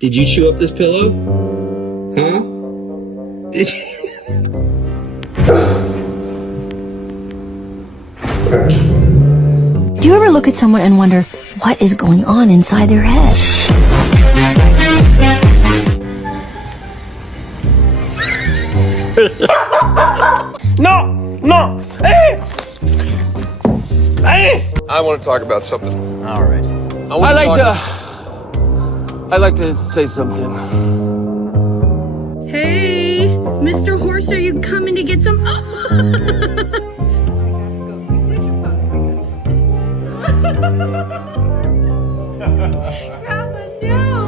Did you chew up this pillow? Huh? Did you? Do you ever look at someone and wonder what is going on inside their head? No! Hey! Hey! I want to talk about something. All right. I'd like to say something. Hey, Mr. Horse, are you coming to get some? Grandma, no!